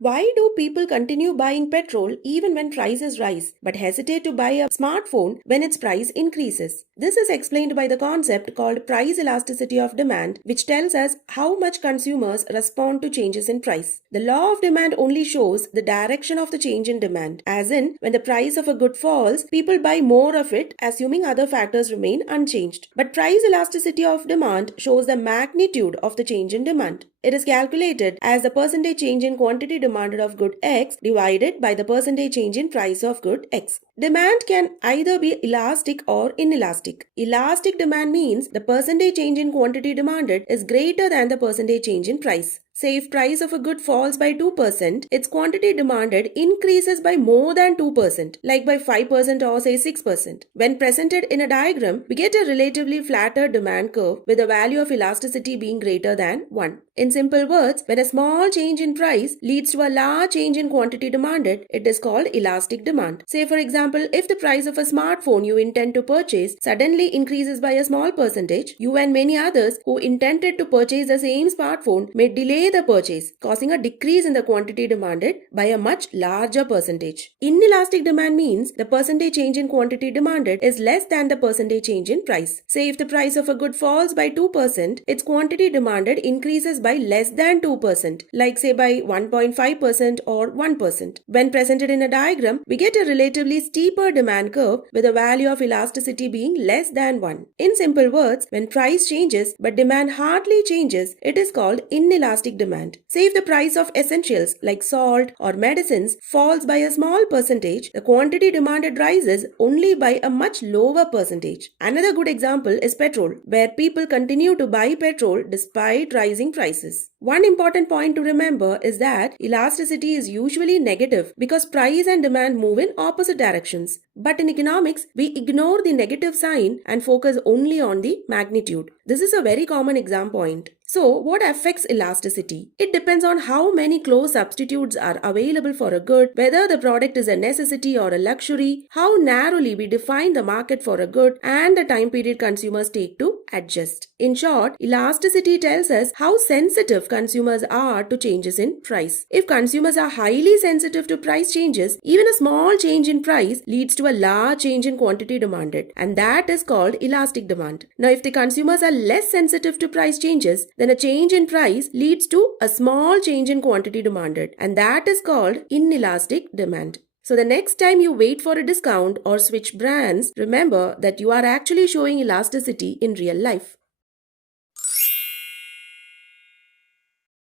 Why do people continue buying petrol even when prices rise but hesitate to buy a smartphone when its price increases? This is explained by the concept called price elasticity of demand, which tells us how much consumers respond to changes in price. The law of demand only shows the direction of the change in demand, as in, when the price of a good falls, people buy more of it, assuming other factors remain unchanged. But price elasticity of demand shows the magnitude of the change in demand. It is calculated as the percentage change in quantity demanded of good X divided by the percentage change in price of good X. Demand can either be elastic or inelastic. Elastic demand means the percentage change in quantity demanded is greater than the percentage change in price. Say if price of a good falls by 2%, its quantity demanded increases by more than 2%, like by 5% or say 6%. When presented in a diagram, we get a relatively flatter demand curve with the value of elasticity being greater than 1. In simple words, when a small change in price leads to a large change in quantity demanded, it is called elastic demand. Say for example, if the price of a smartphone you intend to purchase suddenly increases by a small percentage, you and many others who intended to purchase the same smartphone may delay the purchase, causing a decrease in the quantity demanded by a much larger percentage. Inelastic demand means the percentage change in quantity demanded is less than the percentage change in price. Say if the price of a good falls by 2%, its quantity demanded increases by less than 2%, like say by 1.5% or 1%. When presented in a diagram, we get a relatively steeper demand curve with a value of elasticity being less than 1. In simple words, when price changes but demand hardly changes, it is called inelastic demand. Say if the price of essentials like salt or medicines falls by a small percentage, the quantity demanded rises only by a much lower percentage. Another good example is petrol, where people continue to buy petrol despite rising prices. One important point to remember is that elasticity is usually negative because price and demand move in opposite directions. But in economics, we ignore the negative sign and focus only on the magnitude. This is a very common exam point. So, what affects elasticity? It depends on how many close substitutes are available for a good, whether the product is a necessity or a luxury, how narrowly we define the market for a good, and the time period consumers take to adjust. In short, elasticity tells us how sensitive consumers are to changes in price. If consumers are highly sensitive to price changes, even a small change in price leads to a large change in quantity demanded, and that is called elastic demand. Now, if the consumers are less sensitive to price changes, then a change in price leads to a small change in quantity demanded, and that is called inelastic demand. So the next time you wait for a discount or switch brands, remember that you are actually showing elasticity in real life.